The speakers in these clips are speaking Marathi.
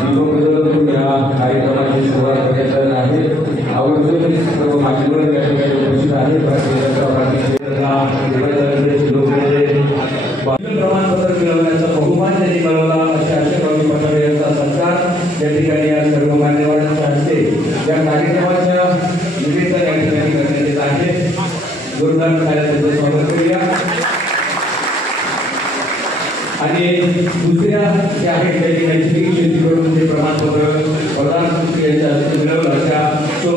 दीपप्रज्वलन या कार्यक्रमाची सुरुवात करण्यात आहे। आवर्जून सर्व मान्यवर या ठिकाणी उपस्थित आहेत। भारतीय जनता पार्टीचे लोकनेते प्रमाणपत्र मिळवण्याचा बहुमान त्यांनी मिळवला अशा आशाभावी पठारे यांचा सत्कार या ठिकाणी या सर्व मान्यवरांच्या हस्ते या कार्यक्रमाच्या निमित्ताने या ठिकाणी करण्यात येत आहे। जोरदार कार्यक्रमाचं स्वागत करूया। आणि दुसऱ्या ज्या आहेत त्या ठिकाणी शेती करून ते प्रमाणपत्र प्रधानमंत्री यांच्या हस्ते मिळवलं अशा तो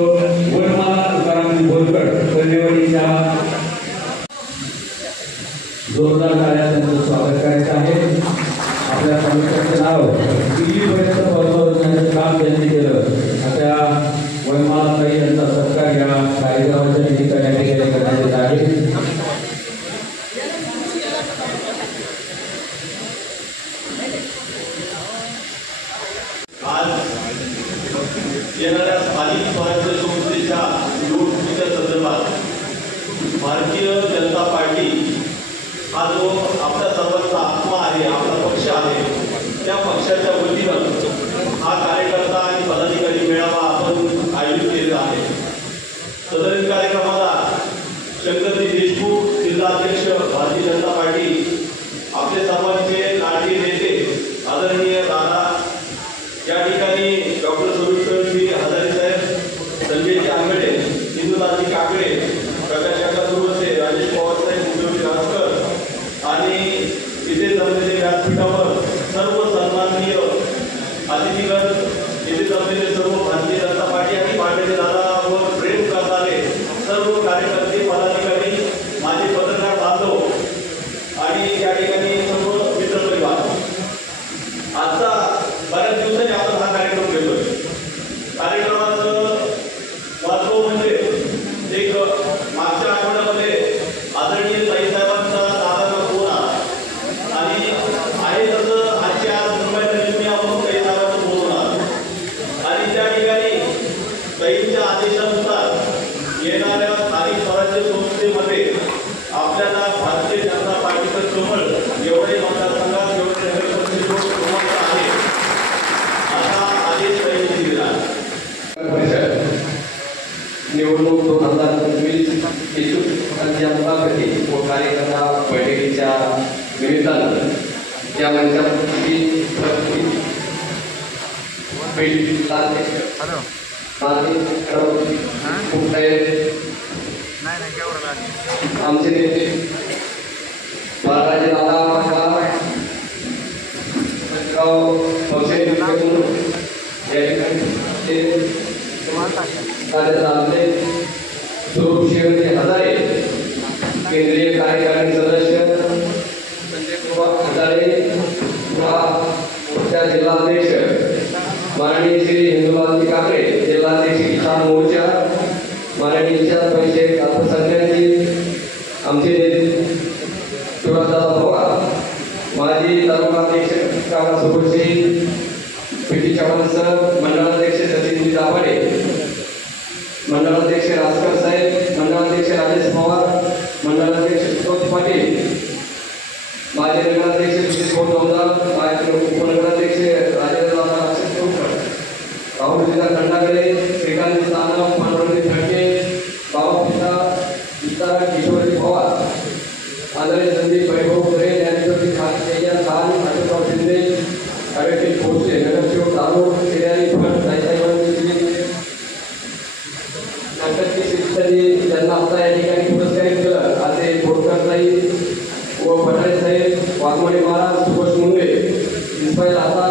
वनमाला तुकाराम बोरकर कन्यवाडीच्या जोरदार कार्याचं स्वागत करायचं आहे। आपल्या तालुक्याचं नाव दिल्लीपर्यंत पोहोचवण्याचं काम त्यांनी केलं अशा वनमालाताई यांचा सत्कार या कार्यक्रमाच्या निमित्ताने या ठिकाणी करण्यात येत आहे। येणाऱ्या स्थानिक स्वराज्य संस्थेच्या निवडणुकीच्या संदर्भात भारतीय जनता पार्टी हा जो आपल्या सर्वांचा आत्मा आहे, आपला पक्ष आहे, त्या पक्षाच्या वतीनं हा कार्यकर्ता आणि पदाधिकारी मेळावा आपण आयोजित केलेला आहे। सदर कार्यक्रमाला शंकरजी देशमुख जिल्हाध्यक्ष भारतीय जनता पार्टी, आपले सर्वांचे लाडके नेते आदरणीय दादा या ठिकाणी डॉक्टर स्वरूपजी हजारे साहेब, संजयजी आंबेडे, इंदुदाजी काकडे, प्रकाश काका सुरवसे, राजेश पवार साहेब, उद्योगी राजकर आणि इथे जमलेले व्यासपीठावर सर्व सन्माननीय अतिथीगण, इथे जमलेले सर्व भारतीय जनता पार्टी आणि पांढरे दादावर प्रेम करणारे सर्व कार्यकर्ते, पदाधिकारी, माझे पत्रकार बांधव आणि या ठिकाणी सर्व मित्रपरिवार, आजचा बऱ्याच दिवसांनी आपण हा कार्यक्रम घेतोय। कार्यक्रमाचं महत्व म्हणजे एक मागच्या आठवड्यामध्ये आदरणीय साईसाहेबांचा दादांना फोन आला आणि आहे तसं आजच्या आज मुंबईला नेहमी आपण काही साहेबांचं फोन होणार आणि त्या ठिकाणी साईंच्या आदेशानुसार येणाऱ्या स्थानिक स्वराज्य संस्थेमध्ये आपल्याला भारतीय जनता पार्टीचं कमळ एवढे मतदारसंघात एवढे आहे असा आदेश साईंनी दिला। निवडणूक 2024 इच्छुक जनताप्रती व कार्यकर्ता बैठकीच्या निमित्तानं या मंचावरती आमचे नेते बाळराजे दादा या ठिकाणी स्वरूपजी हजारे, केंद्रीय कार्यकारिणी सदस्य संजय कुमार हजारे, मोर्चा जिल्हाध्यक्ष माननीय श्री इंदुदाजी काकडे, जिल्हाध्यक्ष किसान मोर्चा माननीय पैसे अल्पसंख्याक, आमचे नेते शिवदादा पवार, माजी तालुकाध्यक्ष काका सुरवसे, पीटी चव्हाण सर, मंडळाध्यक्ष सचिनजी दाभाडे, मंडळाध्यक्ष राजकर साहेब, मंडळाध्यक्ष राजेश पवार, मंडळाध्यक्ष विनोद पाटील, माजी नगराध्यक्ष विजय गौतमदार, माजी उपनगराध्यक्ष राजेंद्र राहुल जिल्हा खंडाकडे, श्रीकांत सानव, पांडुरंग खडके, बाबा पिता विस्तारा किशोरी पवार, आदरणीय संदीप वैभव खरे, ज्ञानेश्वरी खान, आशुतोष शिंदे, ॲडव्होकेट भोसले, नगरसेवक तालुक शेजारी फट ज्यांना आता या ठिकाणी पुरस्कारित केलं असे बोरकरताई व पठारे साहेब, वाघमोडे महाराज, सुभाष मुंगे, इस्माईल आता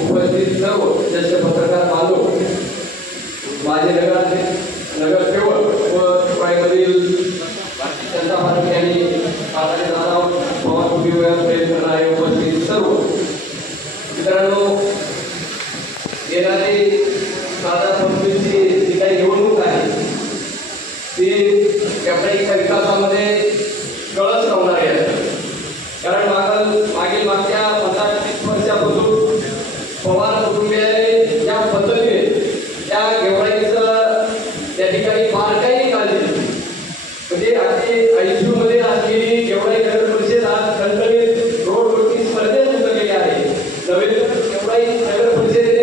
उपस्थित सर्व ज्येष्ठ पत्रकार बांधव, माझे नगरसेवक व पुराईमधील भारतीय जनता पार्टी आणि पार्टी दादा पवार कुटुंबियांवर प्रेम करणारे उपस्थित सर्व मित्रांनो, येणारी 2025 जी काही निवडणूक आहे ती व्यापारिकच्या विकासामध्ये कळस लावणारी आहे। कारण मागच्या 15-20 वर्षापासून पवार कुटुंबियाने ज्या पद्धतीने त्या गेवराईचं त्या ठिकाणी बारकाईने काढली, म्हणजे अगदी ICU मध्ये असलेली गेवराई नगर परिषद आज खणखणीत रोडवरती स्पर्धेत उतरलेली आहे। नवीन गेवराई नगर परिषद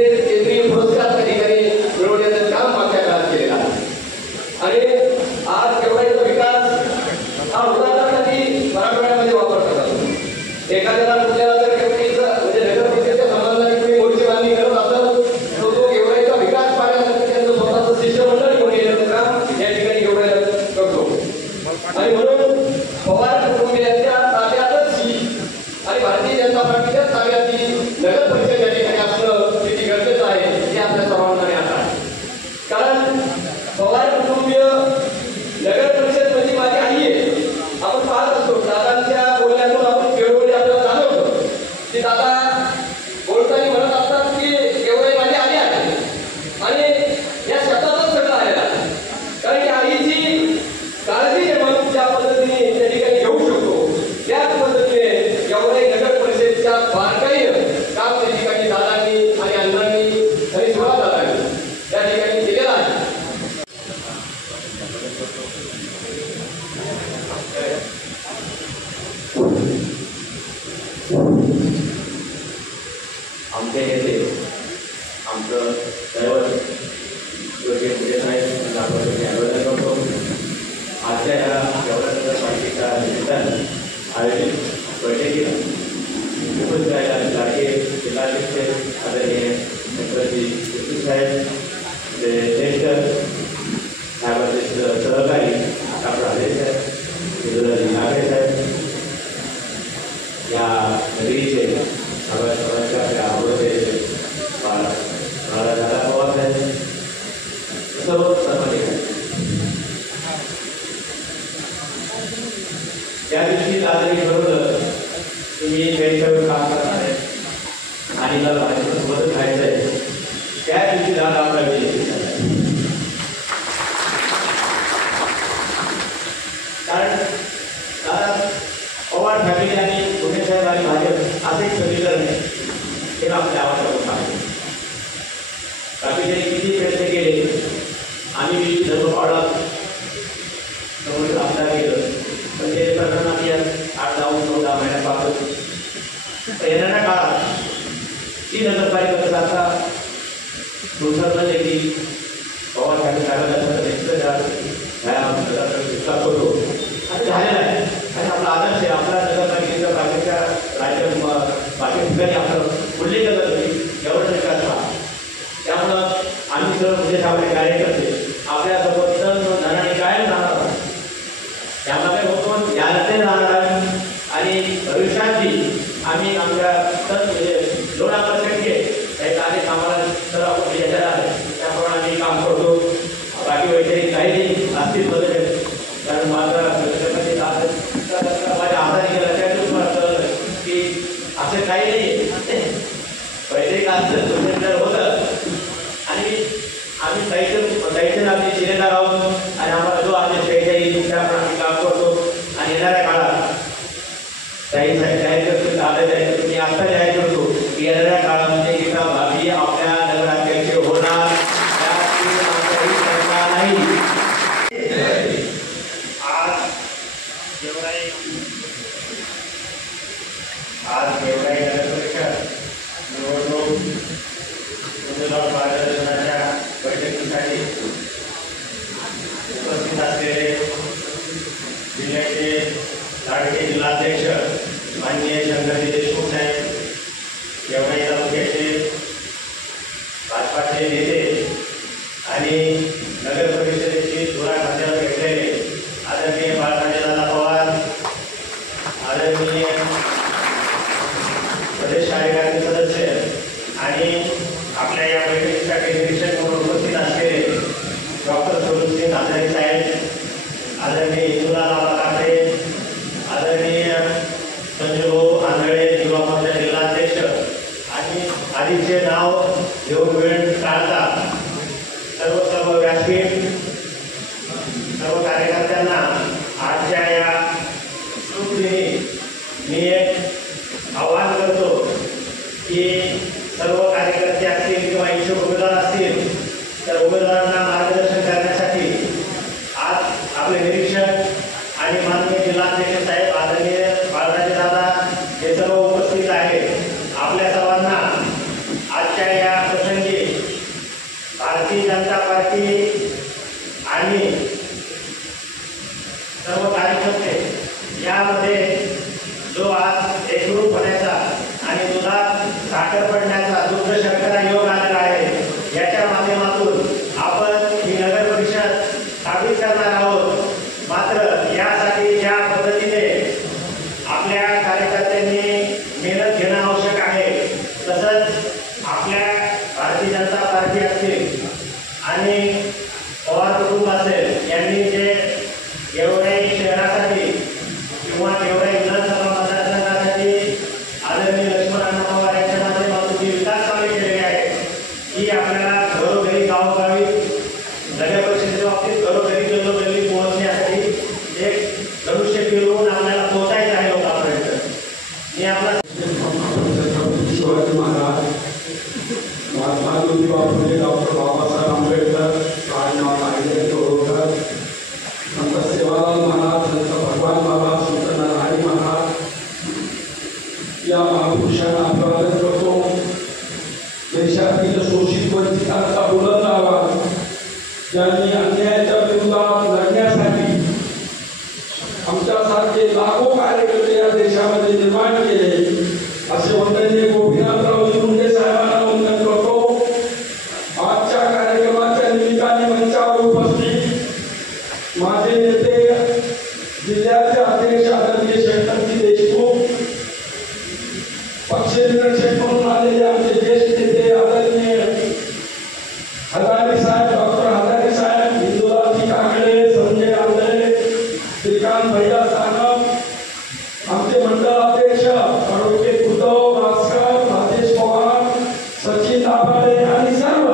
आमचे नेते आमचं दैवत योग्य पुढे साहेब आपण अभिवादन करतो. आजच्या या गव्हर्नर पार्टीच्या निमित्तानं आयोजित बैठकीला उपस्थित लाडके जिल्हाध्यक्ष आदरणीय छत्रपती युसूफ साहेब, ते ज्येष्ठ साहेबांचे सहकारी डॉक्टर आदेश साहेब, नागरे साहेब, या नगरीचे समाजच्या आवडते दादा पवार साहेब, सर्व सर्वाधिक त्या दिवशी दादानी ठरवलं की मी वेळच्यावेळी काम करणार आहे आणि मला भाजपसोबतच राहायचं आहे. त्या दिवशी दादा आपला विजय झाला. कारण दादा पवार फॅमिली आणि पुणे साहेब आणि भाजप असं एक समीकरण आहे हे आपल्या आवडतं आहे. बाकीचे किती प्रयत्न केले, आम्ही धर्म पाळला समोर आपला केलं, पण ते प्रकरण आम्ही 8-9 महिन्यापासून येणाऱ्या काळात ती नगरपालिका आता दुसरं म्हणजे की पवार फॅमिली विश्वास होतो आणि झालेला आहे. आणि आपला आदर्श आहे, आपला नगरपालिकेचा बाकीच्या राज्यात बाकी ठिकाणी आपलं उल्लेख करत होती एवढं विकास. त्यामुळं आम्ही सर्व पुढे सावले कार्यकर्ते आपल्यासोबत धनाने कायम राहणार, त्यामध्ये होतो यानंतर राहणार आहे. आणि भविष्यातही आम्ही आमच्या दोन टक्के काही कार्य आम्हाला तर आपण येणार आहे त्याप्रमाणे आम्ही काम करतो. बाकी वैद्यकीय काही नाही असतील बदल, कारण माझा माझ्या आधारी गेला त्या दिवस मला कळलं की असं काही नाही, वैद्यकीय असं होतं. आणि आम्ही साहित्य आम्ही शिलेदार आहोत आणि आम्हाला जो आदेश द्यायचा येईल त्याप्रमाणे आम्ही काम करतो. आणि येणाऱ्या काळात काही जाहीर करतो आदेश द्यायचं मी आता जाहीर करतो की येणाऱ्या काळामध्ये गीता भाभी आपल्या नगराध्यक्ष होणार, नाही. आज गेवराई नगर परिषद निवडणूक उमेदवार मार्गदर्शनाच्या बैठकीसाठी उपस्थित असलेले जिल्ह्याचे लाडके जिल्हाध्यक्ष माननीय शंकरजी देशमुख साहेब, गेवराई तालुक्याचे भाजपाचे नेते आणि नगर परिषदेची धुरा खात्यावर घेतलेले आदरणीय बाळराजेदादा पवार, आदरणीय प्रदेश कार्यकारिणी सदस्य आणि आपल्या या बैठकीसाठी निरीक्षक म्हणून उपस्थित असलेले डॉक्टर स्वरूपसिंग आचार्य साहेब, आदरणीय इंदुराबाबा काकडे, आदरणीय संजूभाऊ आंधळे युवा मोर्चा जिल्हाध्यक्ष आणि आधीचे नाव घेऊन वेळ टाळता सर्व व्यासपीठ सर्व कार्यकर्त्यांना आजच्या या शुभदिनी मी एक आवाहन करतो की सर्व कार्यकर्ते असतील किंवा इच्छुक उमेदवार असतील तर उमेदवारांना मार्गदर्शन करण्यासाठी आज आपले निरीक्षक आणि माननीय जिल्हाध्यक्ष साहेब आदरणीय बाळराजेदादा हे सर्व उपस्थित आहेत. आपल्या सर्वांना आजच्या या प्रसंगी भारतीय जनता पार्टी आणि सर्व कार्यकर्ते यामध्ये जो आज एकरूप होण्याचा आणि दुधात साखर पडण्याचा दुग्ध शर्करा योग आलेला आहे, याच्या माध्यमातून आपण ही नगर परिषद स्थापित करणार आहोत. मात्र यासाठी ज्या पद्धतीने आपल्या कार्यकर्त्यांनी मेहनत घेणं आवश्यक आहे, तसंच आपल्या भारतीय जनता पार्टी असतील आणि पवार कुटुंब असेल यांनी जे गेवराई शहरासाठी किंवा गेवराई विधानसभा मतदारसंघासाठी आदरणीय लक्ष्मण पवार यांच्या माध्यमातून जी विकास कामे केलेली आहे ही आपल्याला घरोघरी गावोगावी नगर परिषदेच्या बाबतीत घरोघरी गल्लोगल्ली पोहोचण्यासाठी एक धनुष्य फिरवून आपल्याला पोहोचायचं आहे लोकांपर्यंत. मी आपला शिवाजी महाराज, महात्मा ज्योतिबा फुले, डॉक्टर बाबासाहेब आंबेडकर, राजमाता तोडकर, संत सेवालाल महाराज, संत भगवान बाबा, संत नारायण महाराज या महापुरुषांना अभिवादन करतो. ज्यांनी अन्यायाच्या विरोधात लढण्यासाठी आमच्यासारखे लाखो कार्यकर्ते या देशामध्ये निर्माण केले असे वंदनीय गोपीनाथरावजी मुंडे साहेबांना वंदन करतो. आजच्या कार्यक्रमाच्या निमित्ताने मंचावर उपस्थित माझे नेते जिल्ह्याचे अध्यक्ष आदरणीय शंकरजी देशमुख, पक्षनिरीक्षक म्हणून आलेले आमचे ज्येष्ठ नेते आदरणीय हजारे साहेब, डॉक्टर हजारे साहेब, हिंदुलाजी काकडे, संजय आंधळे, श्रीकांत भैया सानप, आमचे मंडळ अध्यक्ष ॲडव्होकेट उद्धव भास्कर, राजेश पवार, सचिन दाभाडे आणि सर्व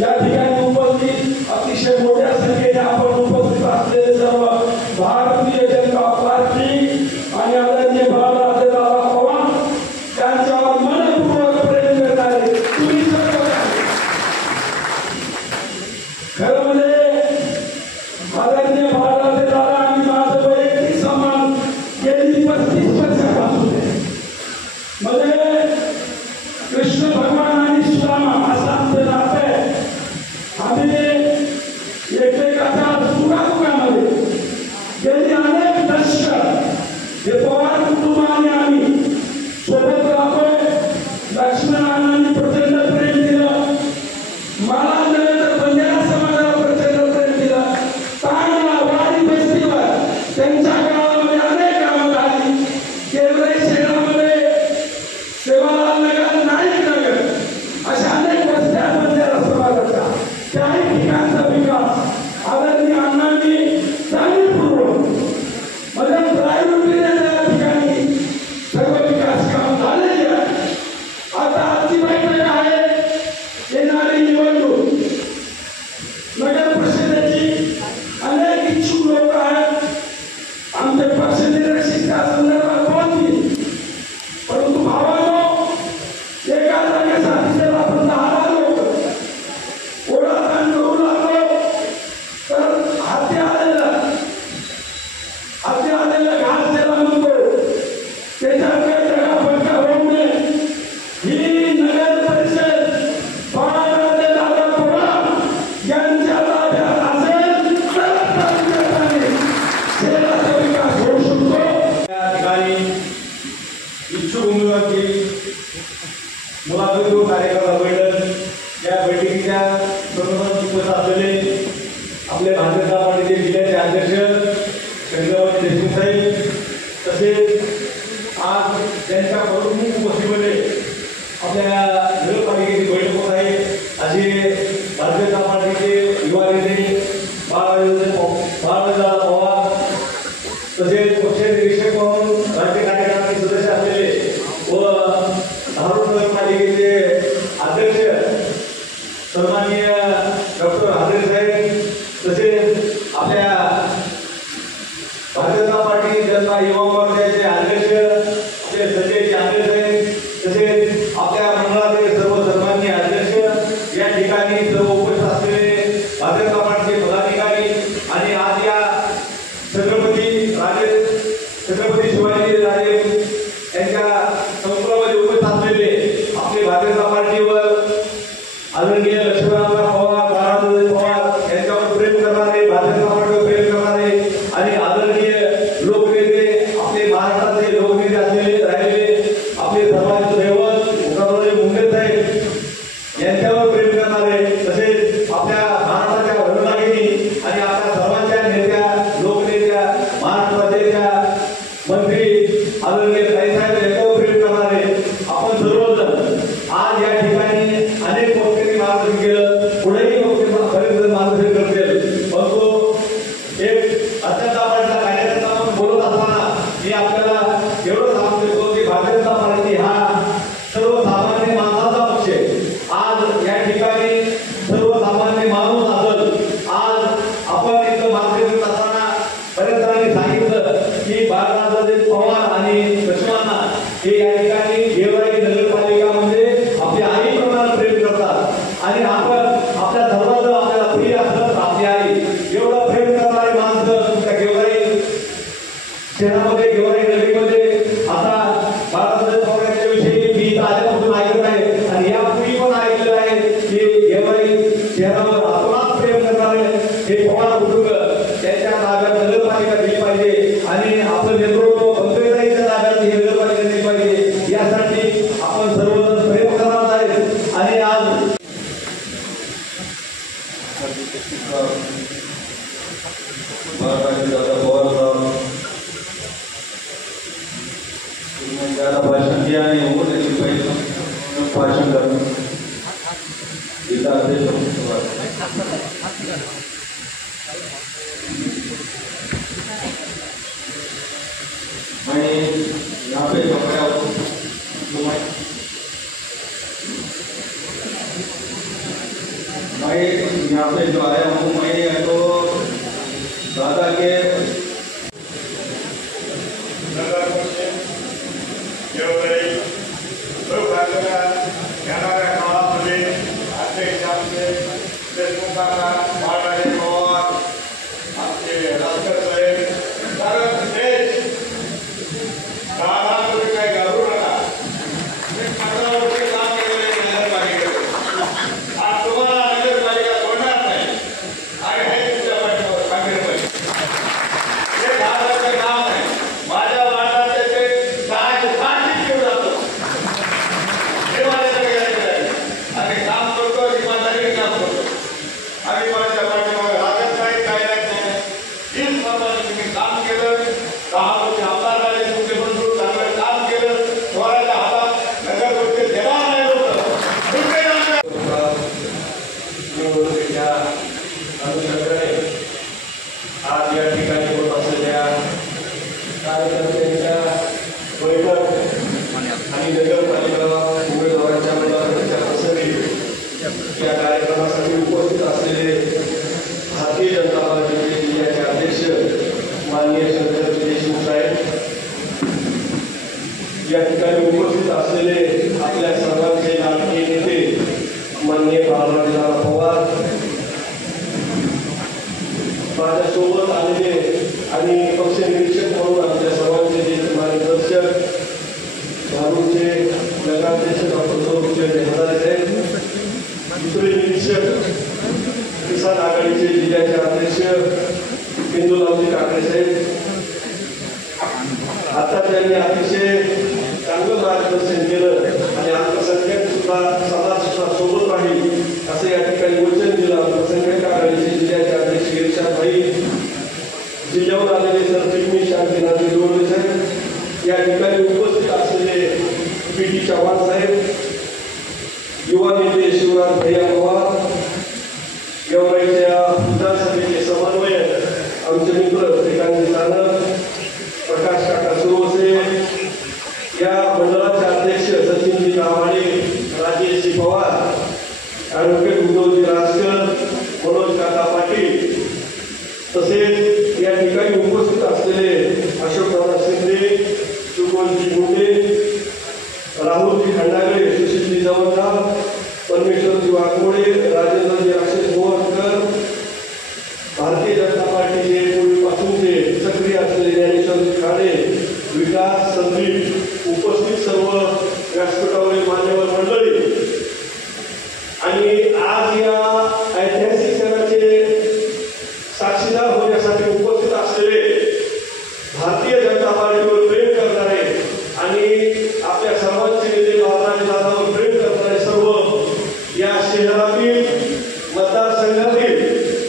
या ठिकाणी उपस्थित अतिशय मोठ्या संख्येने आपण उपस्थित असलेले सर्व भारतीय जनता पार्टी आणि आदरणीय बाळासाहेबराव पवार त्यांच्यावर मनपूर्वक प्रेम करणारे तुम्ही सर्व खरं म्हणजे आदरणीय बाळासाहेबराव आणि माझं वैयक्तिक सन्मान गेली 35 वर्षापासून म्हणजे कृष्ण भगवान आणि सुदामा असा आमचं नातं आहे. आम्ही एकमेकाच्या सुखादुखामध्ये गेली अनेक दशक हे पवार कुटुंब आणि आम्ही सोबत राहतोय. लक्ष्मणांनी प्रचंड प्रेम दिलं, मला नव्हे तर बंजारा समाजाला प्रचंड प्रेम दिलं. तांडा वाडी बस्तीवर त्यांच्या काळामध्ये अनेक कामं झाली. केवळे शहरामध्ये सेवालाल नगर, नाईक नगर अशा अनेक वस्त्या बंजारा समाजाच्या त्याही ठिकाणचा विकास आदरणीय अण्णांनी जाणीवपूर्वक म्हणजे ड्रायव्हर त्या ठिकाणी सर्व विकास काम झालेले आहे. आता आजची बैठक आहे येणारी निवडणूक नगर परिषदेची. अनेक इच्छुक लोक आहेत. आमचे पक्ष निरीक्षक त्या संदर्भात बोलतील, परंतु भावानो एका जागेसाठी जर आपण 10 लोक ओढाताण करू लागलो तर हाती आलेलं घास त्याला म्हणतो. त्याच्यात काही दगाफटका होऊ नये. ही नगर परिषद बाळासाहेब दादा पवार यांच्या ताब्यात असेल तरच तालुक्यात शहराचा विकास होऊ शकतो. या ठिकाणी इच्छुक उमेदवारांची मुलाखत घेऊन कार्यक्रमाला बैठक या बैठकीच्या संदर्भात उपस्थित असलेले आपले भारतीय जनता पार्टीचे जिल्ह्याचे अध्यक्ष शंकरराव देशमुख साहेब, तसेच आज त्यांच्या प्रमुख उपस्थितीमध्ये आपल्या नगरपालिकेची बैठक होत आहे असे भारतीय जनता पार्टीचे युवा नेते बाळासाहेब पवार, तसेच पक्ष निरीक्षक म्हणून राज्य कार्यकारिणी सदस्य असलेले व धारूर नगरपालिकेचे अध्यक्ष सन्माननीय डॉक्टर हादरे साहेब, तसेच आपल्या भारतीय जनता पार्टी जनता युवा मोर्चाचे अध्यक्ष आपले संजयजी आंधळे साहेब, तसेच आपल्या मंडळाचे सर्व सन्माननीय अध्यक्ष, या ठिकाणी सर्व उपस्थित असलेले भारतीय जनता पार्टीचे पदाधिकारी आणि आज या छत्रपती शिवाजी राजे यांच्या संकुलामध्ये उपस्थित असलेले आपले भारतीय जनता पार्टीवर आदरणीय लक्ष्मणराव आपण सर्वजण प्रेम करणार आहेत आणि आज भाषण दिया आणि भाषण करणं मैं यहाँ पे यहाँ पे जो आया हूँ मैं तो दादा के आज या ठिकाणी होत असलेल्या कार्यकर्त्यांच्या बैठक आणि नगरपालिका उमेदवारांच्या मुलाखतीच्या प्रसंगी या कार्यक्रमासाठी उपस्थित असलेले भारतीय जनता पार्टीचे जिल्ह्याचे अध्यक्ष माननीय शंकर देशमुख साहेब, या ठिकाणी उपस्थित असलेले आपल्या सर्वांचे लाडके नेते माननीय बाळासाहेब पवार, माझ्यासोबत आलेले आणि पक्ष निरीक्षक म्हणून आपल्या सर्वांचे ज्येष्ठ मार्गदर्शक भारूचे नगराध्यक्ष डॉक्टर स्वरूपचे हजारे साहेब, दुसरे निरीक्षक किसान आघाडीचे जिल्ह्याचे अध्यक्ष बिंदूरावजी काकडे साहेब, आता त्यांनी अतिशय चांगलं मार्गदर्शन केलं आणि अल्पसंख्याक सुद्धा समाज सुद्धा सोबत राहील असं या ठिकाणी वचन दिलं. अल्पसंख्याक आघाडीचे जिल्ह्याचे अध्यक्ष इर्शाद भाई, जिल्ह्यावर आलेले सरचिटणीस शांतीनाथ जोडले साहेब, या ठिकाणी उपस्थित असलेले पी.टी. चव्हाण साहेब, युवा नेते शिवराज भैया पवार, गेवराईच्या विधानसभेचे समन्वयक आमचे मित्र श्रीकांत सानप, प्रकाश काका सुरवसे, या मंडळाचे अध्यक्ष सचिनजी कामाडे, राजेशजी पवार, ॲडव्होकेट उद्धवजी राजकर, मनोज काका पाटील, तसेच या ठिकाणी उपस्थित असलेले अशोकदादा शिंदे, सुकोलजी मुंडे, राहुलजी खंडागळे, सुशीलजी जवळदार, परमेश्वरजी वाघमोडे, राजेंद्रजी अक्षय गोवरकर, भारतीय जनता पार्टीचे पूर्वीपासूनचे सक्रिय असलेले ज्ञानेश्वरजी खाडे, विकास संदीप, उपस्थित सर्व व्यासपीठावरील मान्यवर मंडळी आणि आज या ऐतिहासिक क्षणाचे साक्षीदार होण्यासाठी उपस्थित असलेले भारतीय जनता पार्टीवर प्रेम करणारे आणि आपल्या सर्वांचे नेते बाळासाहेब दादावर प्रेम करणारे सर्व या शहरातील मतदारसंघातील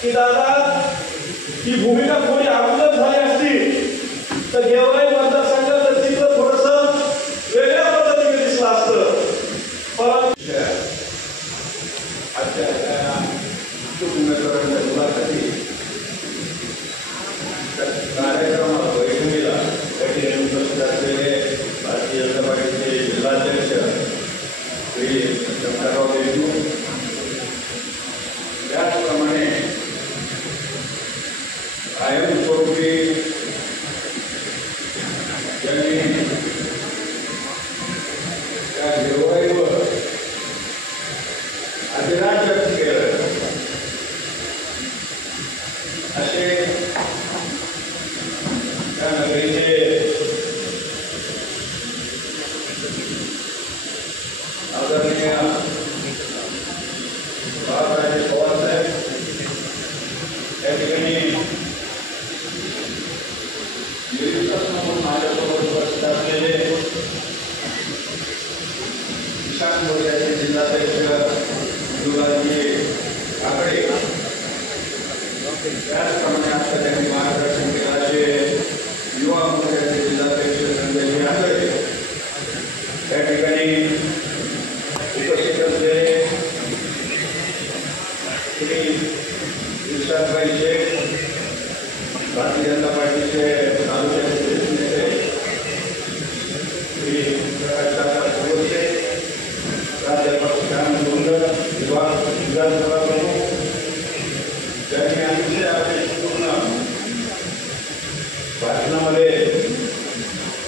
की दादा ही भूमिका कोणी अगोदर झाली असती तर गेवराई मतदारसंघाचं चित्र थोडंसं वेगळ्या पद्धतीने दिसलं असतं. परंतु उमेदवारांच्या मुलाखती कार्यक्रमात बैठकीला त्या ठिकाणी उपस्थित असलेले भारतीय जनता पार्टीचे जिल्हाध्यक्ष श्री शंकरराव देशमुख, त्याचप्रमाणे कायमस्वरूपी त्यांनी त्या गिरवाईवर अधिराज्य केलं असे त्या नगरीचे आदरणीय बाळासाहेब पवार साहेब या ठिकाणी निरीक्षक म्हणून माझ्यासोबत उपस्थित असलेले किसान मोर्चाचे जिल्हाध्यक्ष दुलाजी काकडे, त्याचप्रमाणे आता त्यांनी मार्गदर्शन केल्याचे युवा मोर्चाचे जिल्हाध्यक्ष संजय आंधळे, त्या ठिकाणी उपस्थित असलेले श्री विशाखभाई शेख, भारतीय जनता पार्टीचे तालुक्याचे नेते श्री प्रकाश गोडसे, प्राध्यापक श्याम सुंदर, विधानसभा प्रमुख, त्यांनी अतिशय पूर्ण भाषणामध्ये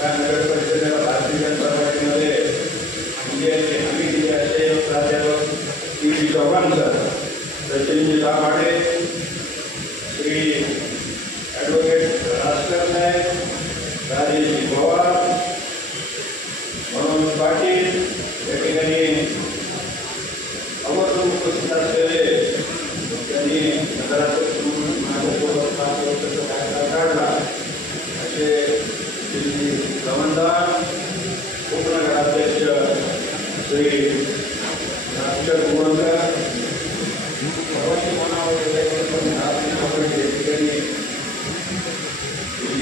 त्या नगर परिषदेला भारतीय जनता पार्टीमध्ये इंडियाची हमी दिली असे प्राध्यापक टी चव्हाण सर, सचिनजी लामाडे, श्री ॲडव्होकेट राजकर साहेब, राजेशजी पवार, मनोज पाटील या ठिकाणी आवर्जून उपस्थित असलेले, त्यांनी माझ्यासोबत 5 वर्षाचा कार्यकाळ काढला असे श्री रमणदार, उपनगराध्यक्ष श्री अक्षर गोवंकर,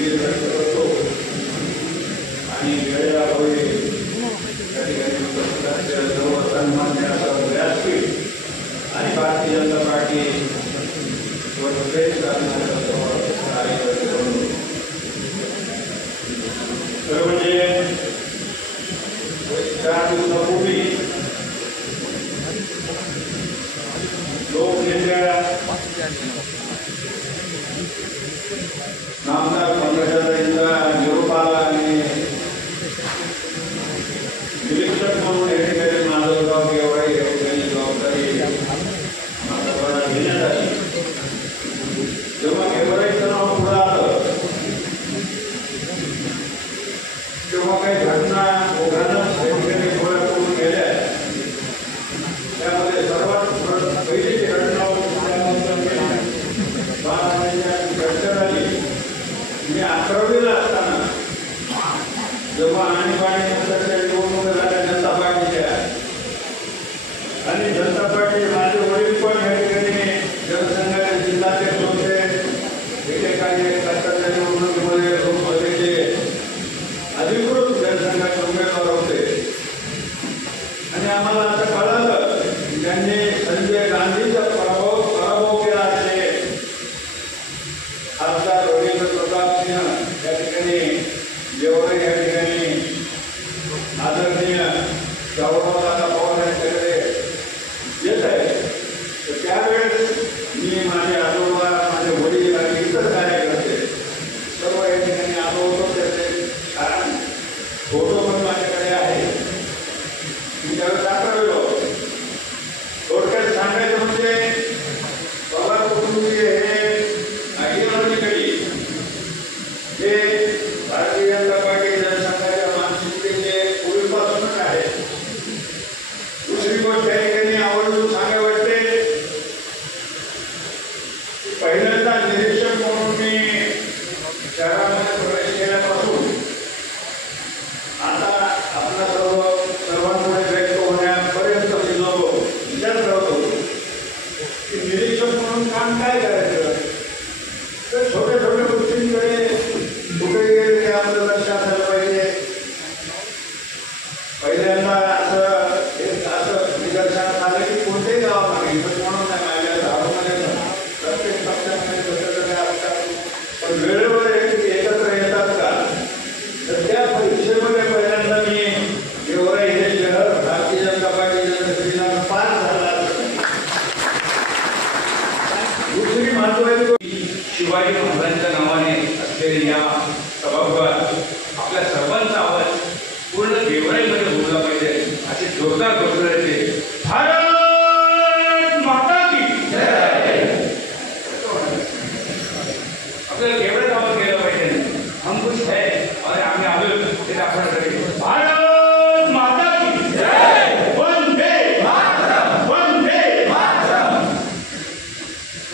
व्यक्त करतो आणि वेळेला होईल त्या ठिकाणी उपस्थित असलेल्या सर्व सन्मान्य व्यासपीठ आणि भारतीय जनता पार्टी म्हणजे 4 दिवसापूर्वी लोकनेत्या नामदार पंकजाताईंचा निरोप आला आणि निरीक्षक म्हणून या ठिकाणी माधवगाव गेवराई या ठिकाणी जबाबदारी घेण्यात आली. जेव्हा गेवराईचं नाव पुढे आलं तेव्हा काही घटना ओघानं या ठिकाणी डोळ्या करून गेल्या. त्यामध्ये सर्वात पहिली घटना घटना आली. मी 11वीला असताना जेव्हा आणीबाणी निवडणुका झाल्या जनता पार्टीच्या, आणि जनता पार्टी माझे वडील पण या ठिकाणी जनसंघाचे जिल्हाध्यक्ष होते, एकेकाळी सरकारच्या निवडणुकीमध्ये लोकसभेचे अधिकृत जनसंघाचे उमेदवार होते. आणि आम्हाला असं कळालं की त्यांनी संजय गांधीचा पराभव केला असे खासदार रवींद्र प्रताप सिंह या ठिकाणी गेवराई या ठिकाणी आदरणीय गौरवदादा पवार यांच्याकडे येत आहे. तर त्यावेळेस मी माझे आजोबा, माझे वडील आणि इतर कार्यकर्ते सर्व या ठिकाणी आलो होतो. त्याचे कारण फोटो पण माझ्याकडे आहे. मी त्यावेळेस दाखवलेलो. थोडक्यात सांगायचं म्हणजे पवार कुटुंबीय हे आयडिओलॉजिकली हे भारतीय जनता पार्टी जनसंघाच्या मानसिकतेचे पूर्वीपासूनच आहे. दुसरी गोष्ट या ठिकाणी आवर्जून सांगायला वाटते, पहिल्यांदा निरीक्षक म्हणून मी शहरामध्ये प्रवेश केल्यापासून आता आपला सर्वांपुढे व्यक्त होण्यापर्यंत मी जो विचार करतो की निरीक्षक म्हणून काम काय करायचं. शिवाजी महाराजांच्या नावाने असलेले या सभागृहात आपल्या सर्वांचा आवाज पूर्ण गेवराईमध्ये बोलला पाहिजे असे जोरदार घोषणा येते. भारत माता की जय. आपल्याला गेवराईत आवाज केला पाहिजे. हम कुछ है और आम्ही आलो ते दाखवण्यासाठी. भारत माता की जय. वंदे मातरम. वंदे मातरम.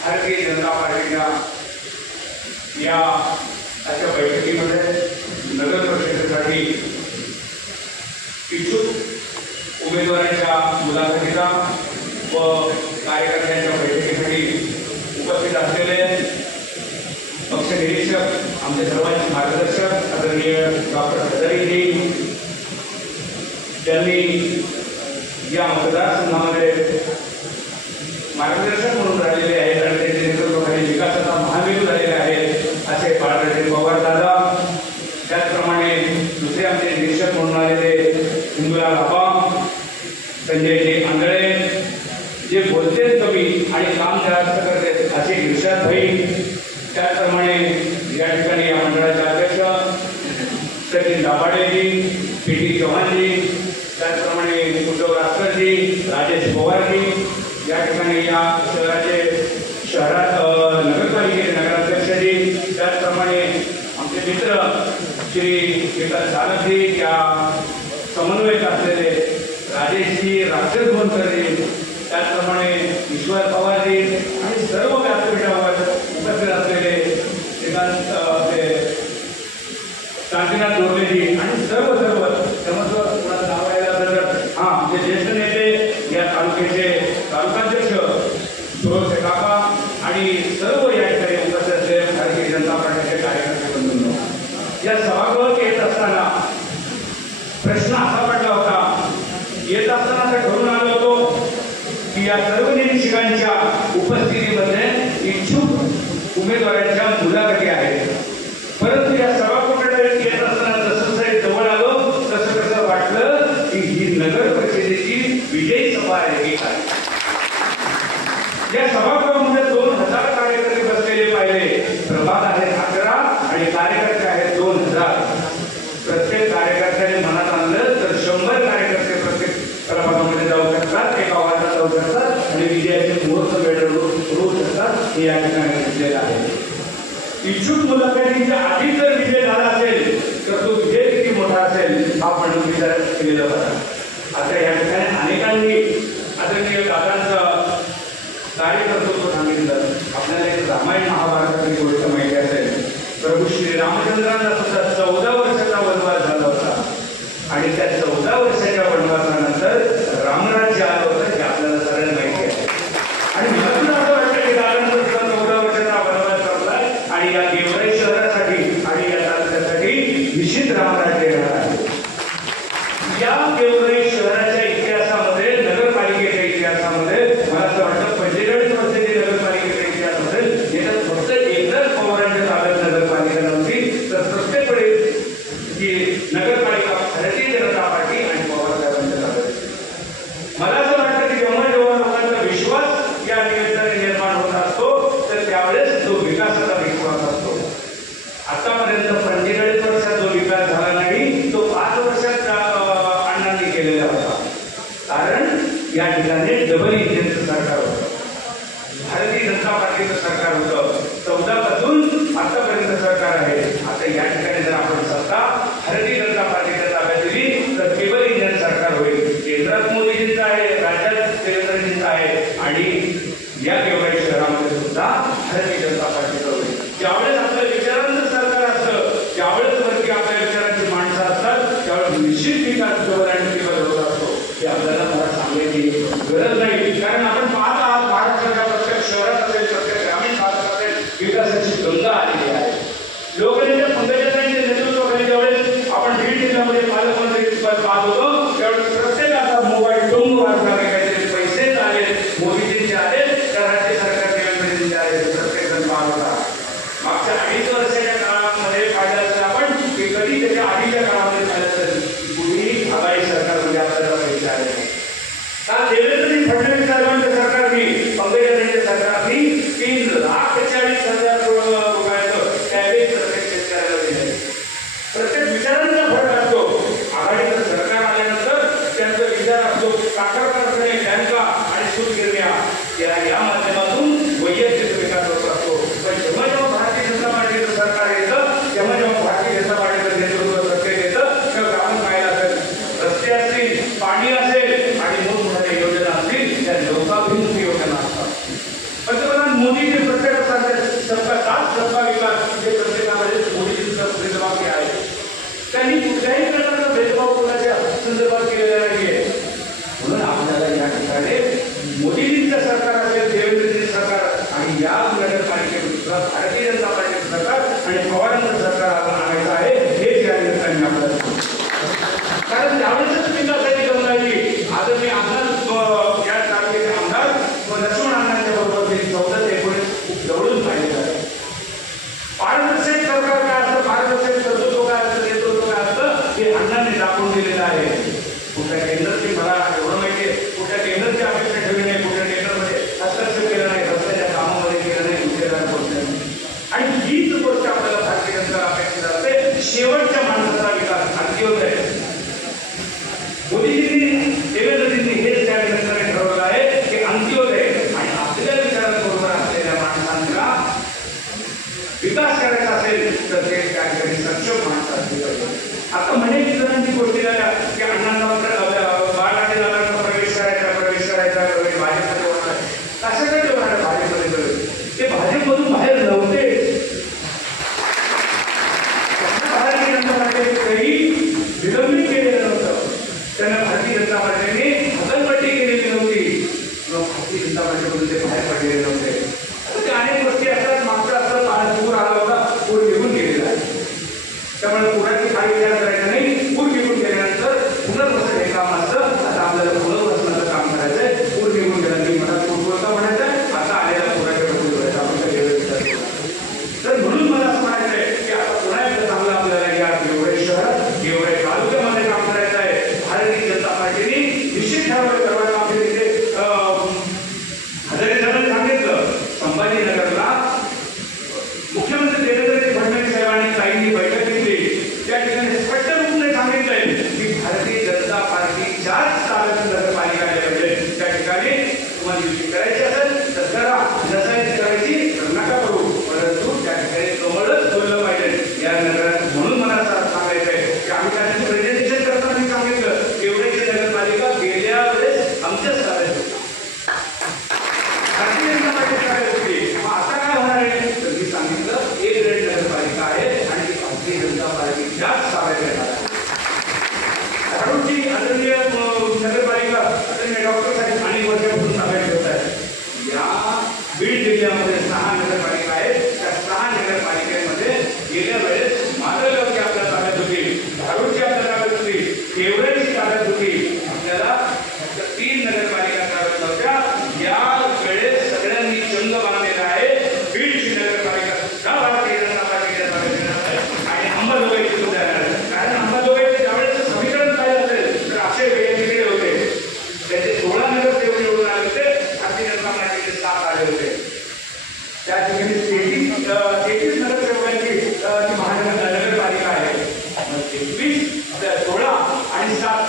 भारतीय जनता पार्टीच्या या अशा बैठकीमध्ये नगर परिषदेसाठी इच्छुक उमेदवारांच्या मुलाखतीला व कार्यकर्त्यांच्या बैठकीसाठी उपस्थित असलेले पक्ष निरीक्षक आमचे सर्वांचे मार्गदर्शक आदरणीय डॉक्टर हजारीजी, त्यांनी या मतदारसंघामध्ये मार्गदर्शक म्हणून राहिलेले आहेत आणि त्यांच्या नेतृत्वाखाली विकासाचा महामेरू झालेले आहेत असे बाळासाहेब पवार दादा. त्याचप्रमाणे दुसरे आमचे निरीक्षक म्हणून आलेले हिंदुलाल आबा, संजयजी आंधळे, जे बोलतेच कमी आणि काम जास्त करते असे इर्षाद भाई. त्याचप्रमाणे या ठिकाणी या मंडळाचे अध्यक्ष सचिन दाभाडेजी, पी टी चव्हाणजी, त्याचप्रमाणे उद्धव रासकरजी, राजेश पवारजी, या ठिकाणी या शहरात नगरपालिकेचे नगराध्यक्षजी, त्याचप्रमाणे आमचे मित्र श्री विकास सारथी, या समन्वयक असलेले राजेशजी, राक्षस गोंधकरजी, त्याचप्रमाणे ईश्वर पवारजी आणि सर्व व्यासपीठावर उपस्थित असलेले श्रीकांत शांतीनाथ जोडलेजी आणि सर्व समस्व कोणाचं नाव यायला तर जे ज्येष्ठ नेते या तालुक्याचे तालुकाध्यक्ष सुरज काका आणि सर्व या ठिकाणी उपस्थित असलेले भारतीय जनता पार्टीचे कार्यकर्ते बंधूंनो, या सभागृहात येत असताना प्रश्न असा पडला होता. येत असताना असं ठरवून आलो होतो की या सर्व निरीक्षकांच्या उपस्थितीमध्ये इच्छुक उमेदवारांच्या मुलाखती आहेत. परंतु या सभागृहाकडे येत असताना जसं जवळ आलो तसं कसं वाटलं की ही नगर परिषदेची विजयी सभा आहे. या सभागृहामध्ये 2000 कार्यकर्ते बसलेले पाहिले. प्रभाग आहेत 11 आणि कार्यकर्ते आहेत 2000. प्रत्येक कार्यकर्त्याने मनात आणलं तर 100 कार्यकर्ते प्रत्येक प्रभागामध्ये जाऊ शकतात, एका वार्डात जाऊ शकतात आणि विजयाचे मुहूर्त मिळवू शकतात. हे या ठिकाणी घेतलेलं आहे. इच्छुक मुलाखतींच्या आधी जर विजय झाला असेल तर तो विजय किती मोठा असेल हा आपण विचार केलेला होता. आता या ठिकाणी अनेकांनी आदरणीय दादांचं कार्यकर्तृत्व सांगितलं. आपल्याला एक रामायण महाभारताची गोष्ट माहिती असेल. प्रभू श्री रामचंद्रांना सुद्धा 14 वर्षाचा वनवास झाला होता आणि त्या 14 वर्षाच्या वनवासानंतर रामराज्य आलं होतं हे आपल्याला सगळ्यांना माहिती आहे. आणि मला सुद्धा असं वाटतं की दादांचा सुद्धा 14 वर्षाचा वनवास संपलाय आणि या गेवराई शहरासाठी आणि या तालुक्यासाठी निश्चित रामराज्य येणार आहे. या गेवराई शहराच्या इतिहासामध्ये, नगरपालिकेच्या इतिहासामध्ये मला असं वाटतं 45 वर्षाची नगरपालिकेच्या इतिहासामध्ये याच्यात फक्त एकदाच पवारांच्या ताब्यात नगरपालिका नव्हती, तर प्रत्येक वेळेस ही नगरपालिका भारतीय जनता पार्टी आणि पवार साहेबांच्या ताब्यात. मला असं वाटतं की जेव्हा जेव्हा लोकांचा विश्वास या निमित्ताने निर्माण होत असतो तर त्यावेळेस तो विकासाचा विश्वास असतो. आतापर्यंत 45 वर्षात जो विकास झाला नाही तो 5 वर्षात अण्णांनी केलेला होता. कारण या ठिकाणी डबल इंजिनचं सरकार होतं, भारतीय जनता पार्टीचं सरकार होतं. 14 पासून आतापर्यंत सरकार आहे. आता या ठिकाणी जर आपण सत्ता भारतीय जनता पार्टीच्या ताब्यात दिली तर केवळ इंजिन सरकार होईल. केंद्रात मोदीजींचं आहे, राज्यात देवेंद्रजींचं आहे आणि या गेवराई शहरामध्ये सुद्धा भारतीय जनता पार्टीचं होईल. ज्यावेळेस आपल्या विचारांचं सरकार असतं, ज्यावेळेस वरती आपल्या विचारांची माणसं असतात त्यावेळेस निश्चित विकास जवळ आणि होत असतो. हे आपल्याला मला सांगायची गरज नाही. कारण आपण पाहत आहात महाराष्ट्राच्या प्रत्येक शहरात असेल, प्रत्येक ग्रामीण भागात असेल विकासाची गंगा आलेली आहे. लोकनेते पंकजाताईंच्या नेतृत्वाखाली ज्यावेळेस आपण बीड जिल्ह्यामध्ये पालकमंत्री पद पाहत होतो त्यावेळेस प्रत्येकाचा मोबाईल टोंग वाजणारे काहीतरी पैसे आले, मोदीजींचे आले, त्या राज्य सरकार देवेंद्रजींचे आले, प्रत्येक जण पाहत ताब्यात होती. मग आता काय होणार आहे तर मी सांगितलं एक ग्रेड नगरपालिका आहे आणि ती भारतीय जनता पार्टीच्याच ताब्यात येणार आहे. धारूरची आदरणीय नगरपालिका आदरणीय डॉक्टर साहेब अनेक वर्षापासून ताब्यात ठेवत आहेत. या बीड जिल्ह्यामध्ये 6 नगरपालिका आहेत. त्या 6 नगरपालिकेमध्ये गेल्या वेळेस माधवगावची आपल्या ताब्यात होती, धारूरची आपल्या ताब्यात होती, केवळची ताब्यात होती. आपल्याला फक्त 3 नगरपालिका ताब्यात होत्या. या वेळेस सगळ्यांनी चंग बांधलेला आहे. बीडची नगरपालिका सुद्धा भारतीय जनता पार्टीच्या ताब्यात येणार आहे आणि अंबाजोगाईची सुद्धा येणार आहे. कारण अंबाजोगाईचे त्यावेळेस समीकरण काय असेल तर असे वेगवेगळे होते. त्याचे 16 नगरसेवक निवडून आले होते, भारतीय जनता पार्टीचे 7 आले होते. त्या ठिकाणी 33 नगरसेवकांची नगरपालिका आहे. 21 16 आणि 7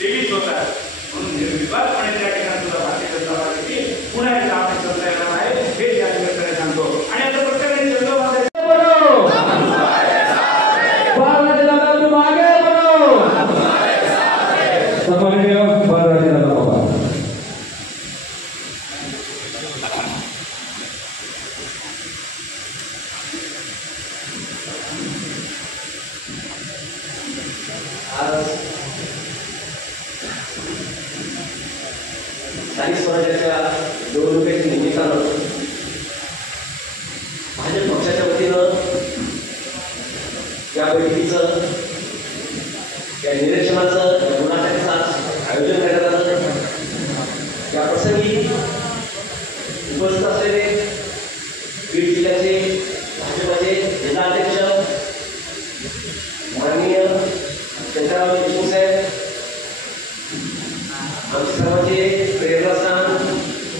23 होतात. म्हणून निर्विवादपणे त्या ठिकाणी सुद्धा भारतीय जनता पार्टीची पुन्हा एकदा आपण सत्ता येणार आहे हे या निमित्ताने सांगतो. आणि आता प्रत्येकाने चंद्र बांधायचं स्थानिक स्वराज्याच्या निवडणुकीच्या निमित्तानं भाजप पक्षाच्या वतीनं या बैठकीचं या निरीक्षणाचं या मुलाखतीचं आयोजन करण्यात आलं. या प्रसंगी उपस्थित असलेले बीड जिल्ह्याचे भाजपचे जिल्हाध्यक्ष माननीय शंकरराव देशमुख साहेब, आमचे सर्वांचे प्रेरणास्थान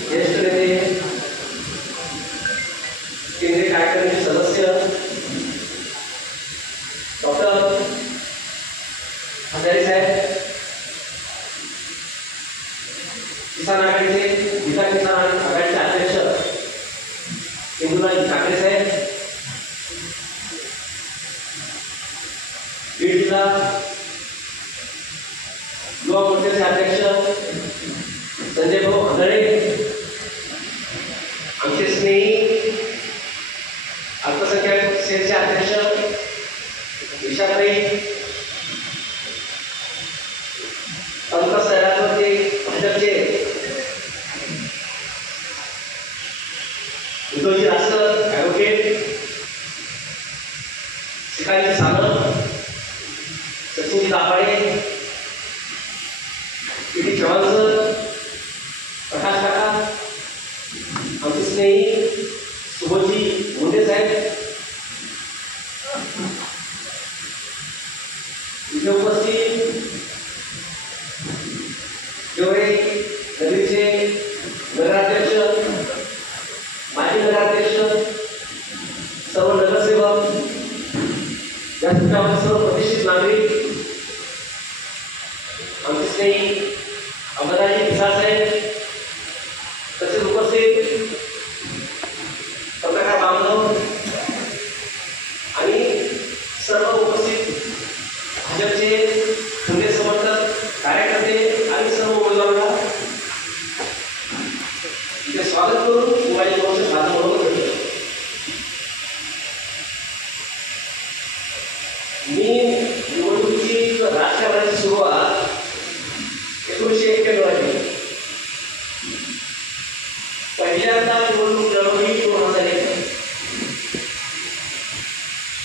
ज्येष्ठ नेते केंद्रीय कार्यकारिणीचे सदस्य डॉक्टर हजारी साहेब, किसान आघाडीचे जिल्हा किसान आघाडीचे अध्यक्ष इंदुराजी ठाकरे साहेब, बीड जिल्हा युवा मोर्चाचे अध्यक्ष संजय भाऊ आंधळे, आमचे स्नेही अल्पसंख्याक सेलचे अध्यक्ष ईशाताई, तालुका शहरावरचे भाजपचे उद्धवजी रासकर ॲडव्होकेट, शिकाजी सावंत, सचिनजी दाभाडे, पी.टी. चव्हाण सर, प्रकाश काका, आमचे स्नेही सुबोधजी मुंडे साहेब, इथे उपस्थित जेवढे नगरीचे नगराध्यक्ष, माजी नगराध्यक्ष, सर्व नगरसेवक, या सर्व प्रतिष्ठित नागरिक, आमचे स्नेही अमराजी पिसाळ साहेब, तसेच उपस्थित पत्रकार बांधव आणि सर्व उपस्थित भाजपचे खंदे समर्थक, कार्यकर्ते आणि सर्व उमेदवारांना इथे स्वागत करून मोबाईल वर्ष माझ्याबरोबर भेटतो. मी निवडणुकीची राजकारणाची सुरुवात 1991 मध्ये पहिल्यांदा निवडणूक लढवली 2001.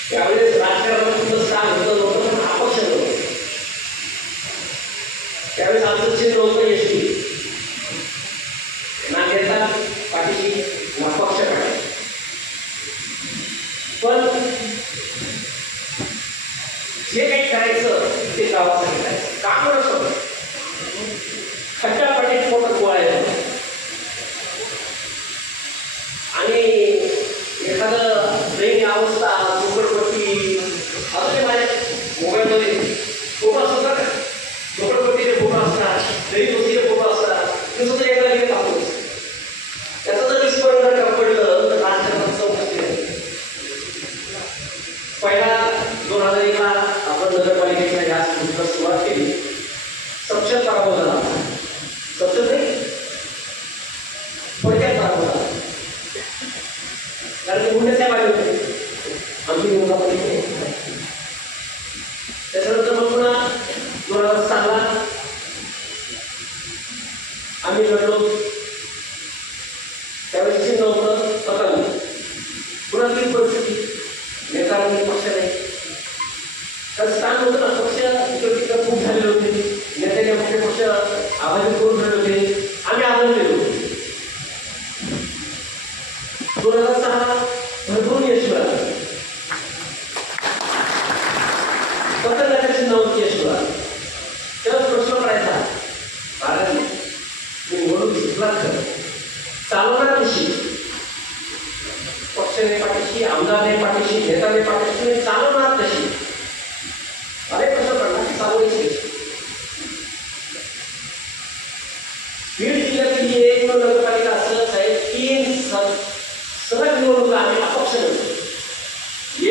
त्यावेळेस राजकारणात स्थान होतं पण अपक्ष नव्हतं. त्यावेळेस आमचं चिन्ह होतं यशवी, ना नेता पाठीशी ना पक्ष पाठी. पण जे काही करायचं ते गावासाठी करायचं. काम नसतं खड्डापाटीत पोटात गोळायचं आणि एखादं दैनी अवस्था झोपडपट्टी अजूनही माझ्या मोबाईलमध्ये फोटो असतात का, झोपडपट्टीचे फोटो असतात, दैनी दोषीचे फोटो असतात, ते सुद्धा एका लिहित टाकतो. त्याचं जर विस्मरण जर का पडलं तर राजकारणात चौकशी नाही. पहिला 2001 आपण नगरपालिकेच्या या सुरुवात कारण मुंडे साहेब आले होते आमची निवडणुकीमध्ये. त्याच्यानंतर मग पुन्हा 2007ला आम्ही लढलो. त्यावेळेस चिन्ह होतं पतंग. पुन्हा ती परिस्थिती, नेता पक्ष नाही, तर स्थान होतं ना, पक्ष इकडे तिकडे खूप झालेले होते, नेत्याने मुख्य पक्ष आभारी करून ठेवले होते, आम्ही आंदोलन केलो. 2006 भरपूर यश मिळालं. पतंगाच्या चिन्हावरती यश मिळालं. तेव्हा प्रश्न पडायचा, भारत मी निवडणूक जिंकला तर चालवणार कशी? पक्ष नाही पाठीशी, आमदार नाही पाठीशी, नेता नाही पाठीशी, चालवणार कशी? अरे प्रश्न पडला, चालवायची कशी? बीड जिल्ह्यातील एक नगरपालिका असं साहेब 3 सलग निवडणूक आम्ही अपक्ष लढलो.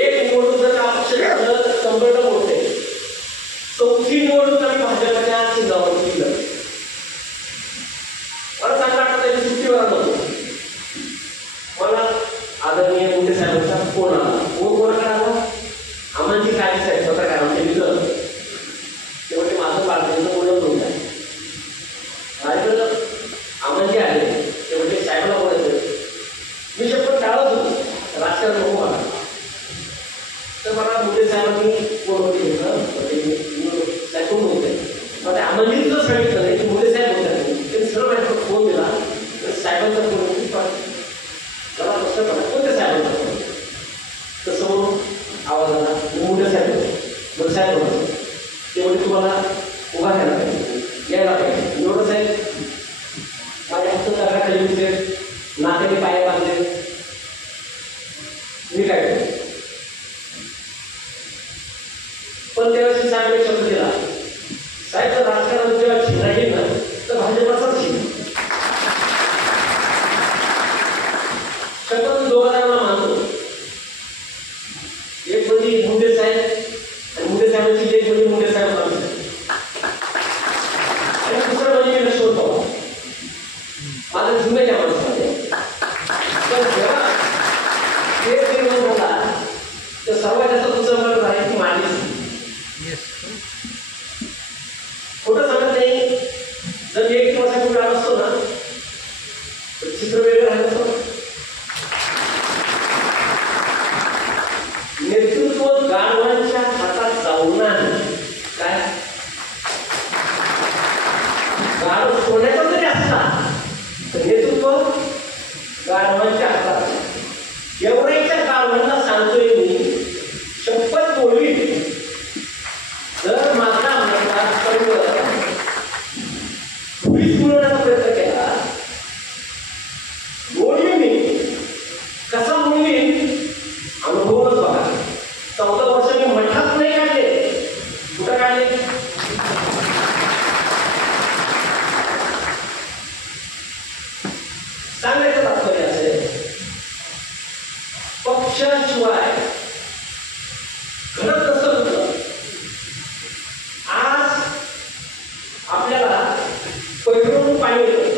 एक निवडणूक जर अपक्ष झालं तर कंबरड होते. 4थी निवडणूक आम्ही भाजपच्या चिन्हावरती लढलो. मला चांगला आठवतं मी सुट्टीवर आलो होतो. मला आदरणीय मुंडे साहेबांचा फोन आला. कोणाकडे आला? आम्हाची काय साहेब पत्रकार आमचे मित्र. ते म्हणजे माझं बाळगेचं बोलत नव्हतं. माझ्याकडं आम्हाची आले ते म्हणजे साहेबांना बोलायचं. मी शपथ टाळत होतो, राजकारण नको मला. तर मला मुंडे साहेबांनी फोनवरती घेतलं. साहेब कोण होते? मग आम्हाला तुला सांगितलं नाही की मुंडे साहेब होते. त्यांनी सर्व माझ्याकडे फोन दिला. तर साहेबांचा फोन मला प्रश्न पडला, कोणत्या साहेबांचा फोन? तर समोर आवाज आला, मुंडे साहेब होते. साहेब होते ते म्हणजे तुम्हाला उभा राहायला पाहिजे, यायला पाहिजे. एवढं साहेब माझ्या हातात दगडाखाली होते, नात्याने पाय बांधले. मी काय केलं? पण त्यावेळेस साहेब शब्द दिला, साहेब तर राजकारणात जेव्हा चिन्ह येईल ना तर भाजपाचाच चिन्ह. शपथ दोघांना मानतो. एक म्हणजे मुंडे साहेब आणि मुंडे साहेबांची एक म्हणजे मुंडे साहेब माणूस आणि दुसरं म्हणजे मी नशोर पवार. माझं जुने त्या माणसामध्ये. पण जेव्हा ते निर्माण झाला तर सर्वात जास्त दुसरं म्हणून आहे की माझी. खोटं सांगत नाही. जर 1 दिवसापूर्वी आलो असतो ना तर चित्र वेगळं राहिलं असतं. नेतृत्व गाढवांच्या हातात जाऊ नाही. काय गाढव सोन्याचा जरी असला तर नेतृत्व गाढवांच्या हातात. एवढ्याच्या गाढवांना सांगतोय मी, शपथ बोलवी, जर माझा वीज मिळवण्याचा प्रयत्न केला, बोलवीन मी. कसा बोलवीन? अनुभवच बघा. 14 वर्ष मी मठात नाही काढले. कुठं काढले? सांगायचं तात्पर्य असेल, पक्षाशिवाय घडत नसतं होतं. आज आपल्याला पैठणून पाणी येतं.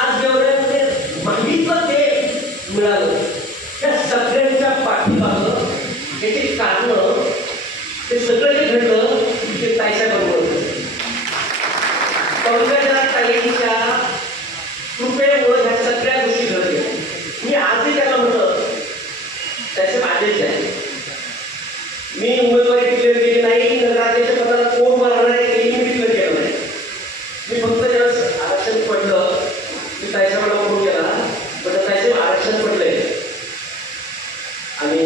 आज जेवढ्या माहितीचं ते मिळालं त्या सगळ्यांच्या पाठीमागं त्याची कारणं, ते सगळं जे घडलं ते ताईसाहेबांमुळे. पंकजा ताईंच्या कृपेमुळे ह्या सगळ्या गोष्टी घडल्या. मी आजही त्याला म्हणलं त्याचे आदेश आहे. मी उमेदवारी डिक्लेअर केली नाही, नगराध्यक्ष पदाला कोण मारणार आहे ते मी डिक्लेअर केलं नाही. मी फक्त ज्यावेळेस आरक्षण पडलं मी ताईसाहेबांना फोन केला, पण ताईसाहेब आरक्षण पडलंय आणि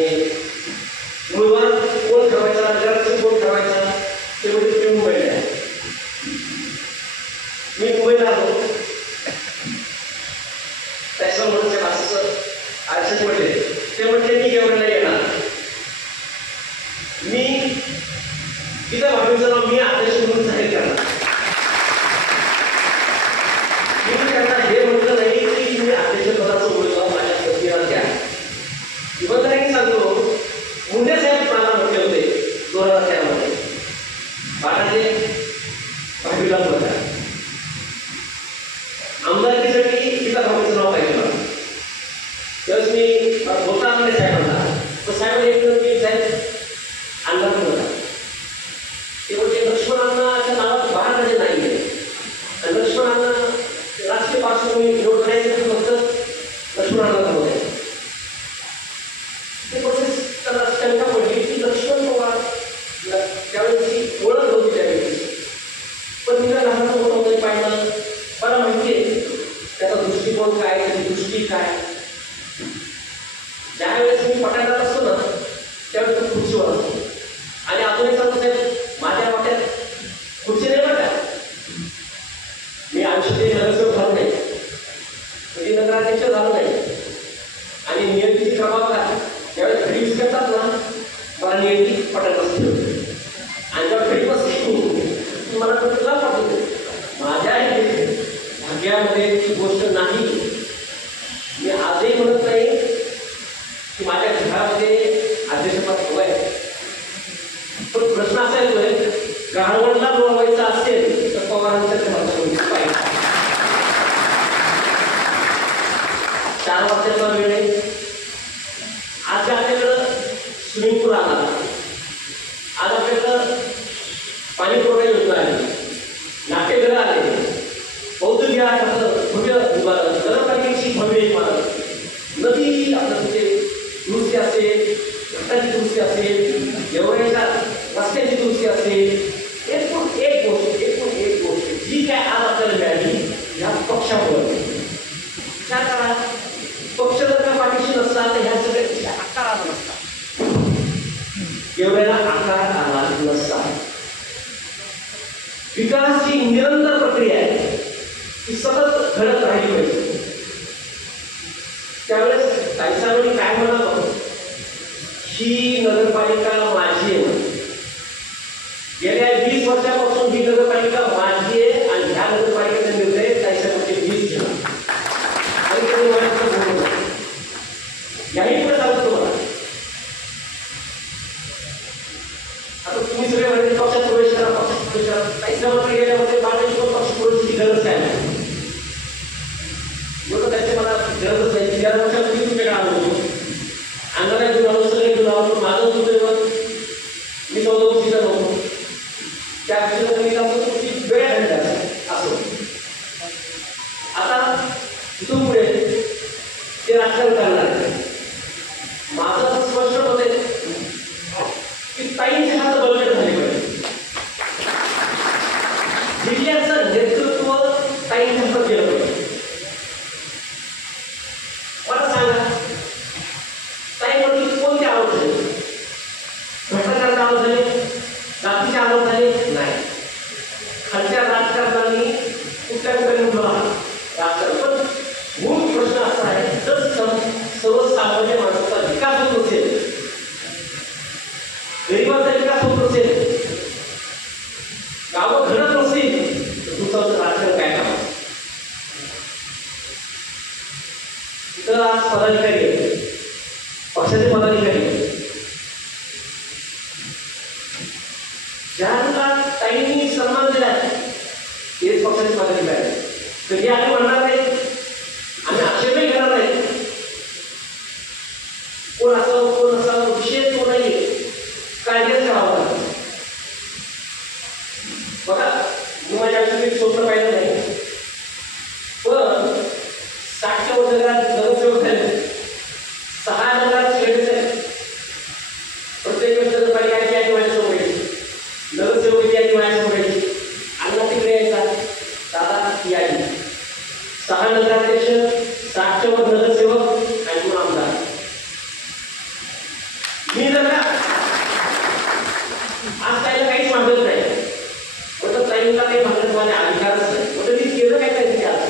उमेदवार कोण ठरवायचा, नगराध्यक्ष कोण ठरवायचा ते म्हणजे तुम्ही मुंबईला आहे. मी मुंबईला आलो. त्याचं म्हणून असं आरक्षण पडले. ते म्हणजे मी जेवणाला येणार. मी तिथं भावीचं नाव मी अध्यक्ष म्हणून जाहीर करणार. मी त्यांना हे म्हटलं नाही की तुम्ही अध्यक्ष पदाचं उमेदवार माझ्या पत्नीला द्या. इमानदारीने सांगतो, मुंडे साहेब मला म्हटले होते 2013 मध्ये, बाळाचे भावीला बघा आमदारकीसाठी तिथं भावीचं नाव पाहिजे. बोलता आलं नाही साहेबांना, तर साहेबांनी एक की साहेब अंगात होता ते म्हणजे लक्ष्मणांच्या नावात बाहेर नाही आहे. आणि लक्ष्मणांना राजकीय पार्श्वभूमी विरोध करायचं फक्त लक्ष्मणांना होते. ते प्रोसेस त्याला शंका पडली की लक्ष्मण पवार त्यावेळेस ओळख होती त्या व्यक्तीची, पण तिला लहान होतं पाहिलं. मला माहिती आहे त्याचा दृष्टिकोन काय, त्याची दृष्टी काय. ज्यावेळेस मी पटायला असतो ना त्यावेळेस तो खुर्चीवर असतो. आणि अजूनही सांगतो साहेब माझ्या वाट्यात खुर्ची नाही बघा. मी आयुष्यात नगरसेवक झालो नाही, कधी नगराध्यक्ष झालो नाही. आणि नियंत्रित क्रमांक त्यावेळेस घरी विसरतात ना, मला नियंत्रित पटायला असते. आणि जेव्हा घरी बसते मला तुला पाठवते. माझ्या भाग्यामध्ये ती गोष्ट नाही. मी आजही म्हणत नाही की माझ्या घरामध्ये अध्यक्षपद हवं आहे, पण प्रश्न असा येतोय गाळवणला बोलवायचा असेल तर पवारांच्या घरात पाहिजे. 4 वर्षाचा वेळ आहे. आज आपल्याकडं स्विमिंग पूल आला, आज आपल्याकडं पाणी पुरवठा योजना आली, नाट्यगृह आले, बौद्ध विहार भव्य नगरपालिकेची भव्य इमारत, नदी आपलं तिथे दुरुस्ती असेल, रस्त्याची दुरुस्ती असेल, एवढ्याच्या रस्त्याची दुरुस्ती असेल. एकूण एक गोष्ट जी काय आज आपल्याला मिळाली ह्या पक्षामुळे. विचार करा, पक्ष जर का पाठीशी नसता तर ह्या सगळ्या आकार आला नसता, एवढ्याला आकार आला नसता. विकास ही निरंतर प्रक्रिया आहे, ती सतत घडत राहिली पाहिजे. त्यावेळेस साहेबांनी काय म्हणाल, ही नगरपालिका माझी आहे. गेल्या 20 वर्षापासून ही नगरपालिका माझी आहे आणि ह्या नगरपालिकेचा निर्णय साहेबांचे 20 घेणार. आणि तुम्ही मला याही पुढे सांगतो तुम्हाला. आता तुम्ही सगळे म्हणजे पक्षात प्रवेश करा, पक्षात प्रवेश करा. साहेबांकडे गेल्यामध्ये माझ्या पक्ष प्रवेशाची गरज काय नाही. लोक त्याचे मला गरजच नाही. 11 वर्षापूर्वी तुमच्याकडे आलो होतो, अंगाला घेऊन आलो, सगळे घेऊन आलो. माझं दुर्दैव मी 14 वर्षीचा नव्हतो. त्या विषयाला मी तुमची वेळ घडला असो. आता इथून पुढे ते राजकारण करणार आहे. माझं स्पष्ट मत आहे की ताईंचे हात बळकट झाले पाहिजे. जिल्ह्याचं नेतृत्व ताईंच्या हातात गेलं पाहिजे. मला सांगा, ताई म्हणजे कोणते आरोप झाले? भ्रष्टाचाराचे आरोप झाले, जातीचे आरोप झाले नाही. खालच्या राजकारणाने कुठल्या राजकारण. पण मूळ प्रश्न असा आहे, जर सर्वसामान्य माणसाचा विकास होत नसेल, गरिबांचा विकास होत नसेल, गावं घडत नसेल, तर तुमचं राजकारण काय काम? तिथं आज पदाधिकारी आहेत, पक्षाचे पदाधिकारी आहेत, ज्यांना ताईंनी सन्मान दिला तेच पक्षाचे पदाधिकारी आहेत. कधी आम्ही म्हणणार नाही, आम्ही आक्षेपही घेणार नाही. कोण असावं कोण नसावं विषय तो नाही, कायद्याचं राहावं लागतं. बघा, मी माझ्या आयुष्यात स्वप्न पाहिलं नाही, पण 60च्या वर नगरसेवक झाले, 6 नगरात शेअर्स आहेत. प्रत्येक वेळेस नगरपालिका यादी माझ्यासमोर यायची, नगरसेवक यादी माझ्यासमोर यायची. अण्णा तिकडे यायचा, दादा ती यादी. 6 नगराध्यक्ष, 60च्या वर नगरसेवक आणि 2 आमदार. मी जर का आज त्याला काहीच मागत नाही, म्हटलं ताईंना काही मागत माझे अधिकारच नाही. म्हटलं मी केलं काय त्यांनी आज.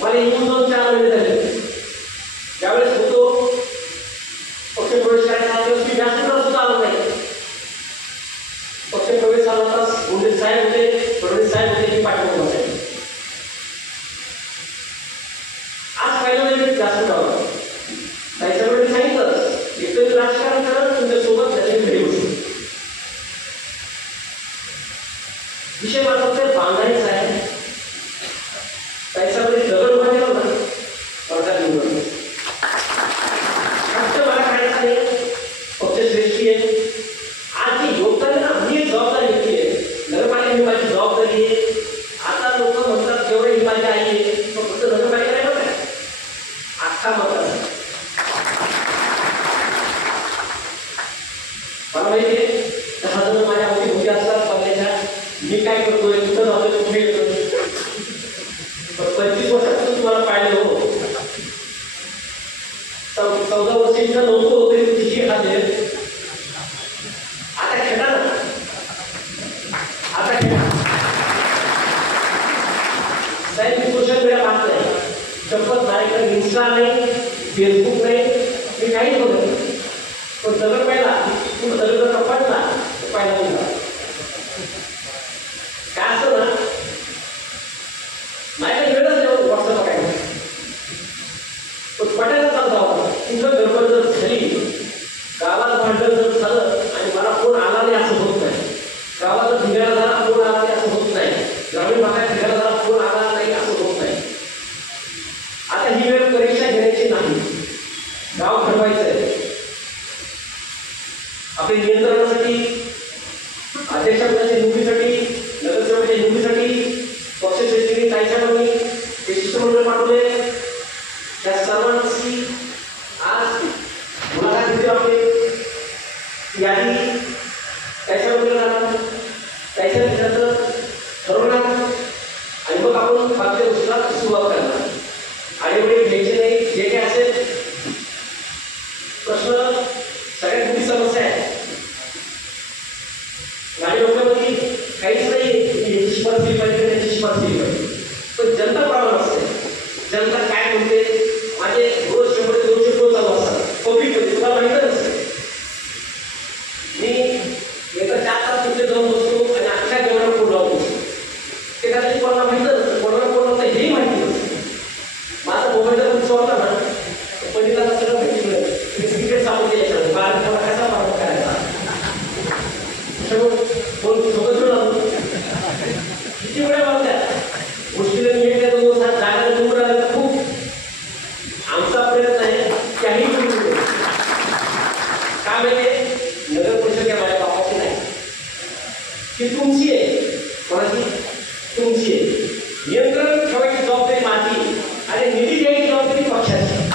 मला येऊन 2-4 महिने झाले. ज्यावेळेस होतो पक्ष प्रवेश करायचा त्यावेळेस मी व्यासपीठावर सुद्धा आलो नाही. पक्ष प्रवेश झाला होता, मुंडे साहेब होते, फडणवीस साहेब होते, मी पाठवून बसायचे. आज ही माझी आई आहे, तो फक्त नगरपालिका नाही बघा, अख्खा मतदार. मला माहिती आहे 10 जण माझ्या आवडी उद्या असतात पल्ल्याच्या, मी काय करतोय, कुठं जातोय, कुठे येतोय. 25 वर्षापासून तुम्हाला पाहिलं हो, 14 वर्षांचा नव्हतो तरी तिची हात आता खेळा ना, आता खेळा साहेब. मी सोशल मीडिया पाहत नाही, शपथ नाही, इन्स्टा नाही, फेसबुक नाही, मी काही बघत नाही. पण दगड पाहिला, तू दगड पडला पाहिला तुला काय असतं ना, नाही वेळच नाही व्हॉट्सअप काय पण पटायला चालू जावं. तुझं गडबड जर झाली, गावात भांडण जर झालं आणि मला फोन आला नाही असं होत नाही, गावात ढिगारा झाला फोन आला नाही असं होत नाही, ग्रामीण भागात ढिगारा झाला फोन आला नाही असं होत नाही. आता ही वेळ परीक्षा घेण्याची नाही, गाव घडवायचंय. आपल्या नियंत्रणासाठी, अध्यक्षपदाच्या निवडीसाठी, नगरसेवकाच्या निवडीसाठी पक्षश्रेष्ठींनी काय सांगितले, ते शिष्टमंडळ पाठवले. त्या सर्वांची आज मुलाखत घेतली. आपली यादी त्याच्या जाणार, त्याच्या विचाराचं ठरवणार आणि मग आपण बाकीच्या गोष्टीला सुरुवात करणार. आडेवडे घ्यायचे नाही, जे काही असेल प्रश्न सगळ्यात मोठी समस्या आहे. माझ्या डोक्यामध्ये काहीच नाही याची शिफारस केली पाहिजे, त्याची शिफारस केली पाहिजे, पण जनता प्रमाण असते. जनता काय म्हणते, माझे रोज 100-200 फोन चालू असतात पब्लिकमध्ये, तुम्हाला माहिती नसते. मी येत्या 4 तास तुमचे जाऊन बसतो आणि अख्ख्या जेवणावर फोन लावून बसतो. ते कदाचित कोणाला माहिती नसतं, कोणाला फोन लावता हेही माहिती नसतं. माझा मोबाईल जर तुमचा होता ना, पहिल्यांदा सगळं माहिती मिळेल. क्रिकेट सापडते याच्यामध्ये, बाहेर कोणा कसा पाठवून करायचा, फोन सोबत मिळालं किती वेळा मागल्या गोष्टीला मी एकदा 2 दिवसात जागा निवडून राहिला तर खूप आमचा प्रयत्न आहे त्याही निवडून का माहिती. नगर परिषद या माझ्या बापाची नाही, ती तुमची आहे. कोणाची? तुमची आहे. नियंत्रण ठेवायची जबाबदारी माझी आणि निधी द्यायची जबाबदारी पक्षाची.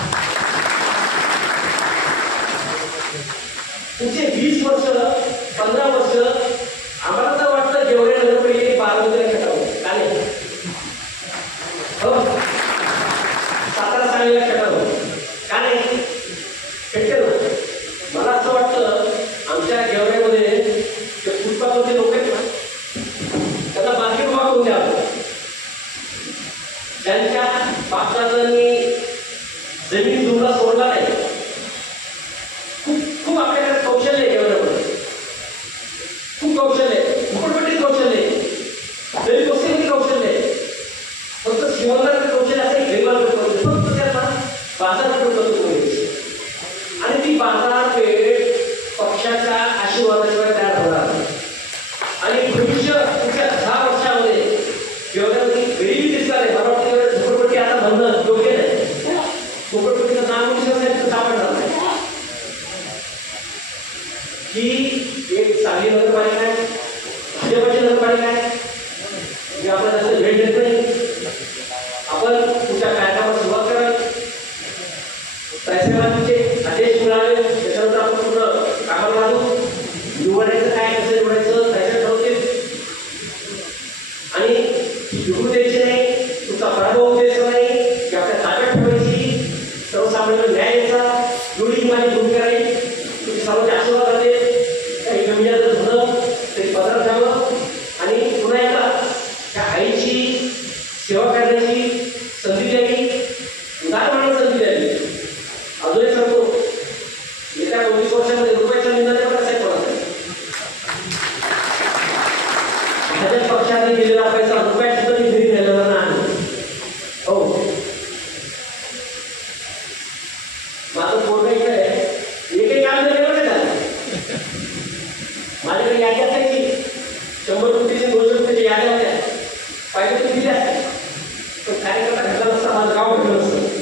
पुढचे 20 वर्ष 15 वर्ष आम्हाला तर वाटतं जेवढे नगरपालिकेने बारामतीला खेळावं का नाही, हो सातारा सांगलीला खेळावं का नाही, खेळते ना. मला असं वाटतं आमच्या गेवऱ्यामध्ये जे फुटपाथवरचे लोक आहेत ना, त्यांना बास्केटबॉल करून द्यावं. त्यांच्या बापदादांनी जमीन जुमला सोडला नाही. खूप आपल्याकडे कौशल्य आहे गेवऱ्यामध्ये, खूप कौशल्य आहे, फुकटपट्टी कौशल्य आहे, गरीब वस्तीमध्ये कौशल्य आहे. फक्त श्रीमंतांचे कौशल्य असेल, गरीबांचे कौशल्य फक्त त्यांना बाजारपेठ बदलून घ्यायची आणि ती बाजारपेठ पक्षाच्या आशीर्वादाशिवाय तयार होणार. आणि भविष्य पुढच्या 10 वर्षामध्ये गेवऱ्यामध्ये गरीबी दिसणार आहे. मला वाटतं झोपडपट्टी आता म्हणणं योग्य नाही. झोपडपट्टीचं नाव सापडणार नाही. ही एक चांगली नगरपालिका आहे, भाजपाची नगरपालिका आहे. मी आपल्याला जास्त भेट देत नाही. आपण तुमच्या कार्यक्रमाला सुरुवात कराल, तहसीलदारांचे आदेश मिळाले, त्याच्यानंतर आपण पूर्ण कामाला लागू. निवडायचं काय, कसं निवडायचं तहसील ठरवतील आणि निवडून द्यायची नाही, तुमचा पराभव द्यायचा नाही, की आपल्या ताब्यात ठेवायची, सर्वसामान्य न्याय द्यायचा, एवढी माझी भूमिका राहील. तुम्ही सर्वांचे आशीर्वाद राहते. काही कमी जर झालं तरी पदर द्यावं आणि पुन्हा एकदा त्या आईची सेवा करण्याची संधी द्यावी, उदाहरण संधी द्यावी. अजूनही सांगतो, येत्या 20 वर्षामध्ये रुपयाचा निर्णय कसा आहे कोणाचा, भाजप पक्षाने दिलेला पैसा रुपयात सुद्धा मी घरी नेलेला नाही. हो, माझं पोरग इकडे आहे, एकही काम नाही झालं. माझ्याकडे यादी असायची, 100 कोटीची 200 कोटीची याद्या होत्या, पाहिजे तर दिल्या, पण कार्यकर्ता घडला नसता, माझं गाव घडलं नसतं.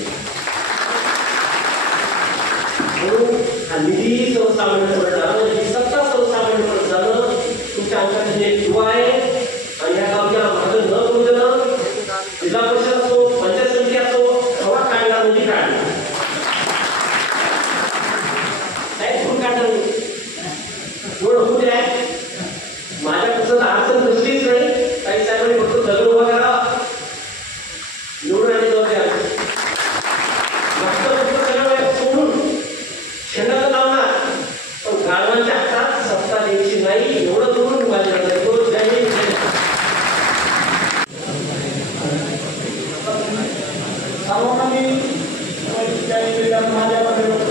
म्हणून हा निधी सर्वसामान्यांपर्यंत जाणं, ही सत्ता सर्वसामान्यांपर्यंत जाणं तुमच्या अंगात एक दुवा आहे. आणि या गावच्या मागं न करू देणं, जिल्हा सर्वांना मी त्या निमित्तानं माझ्या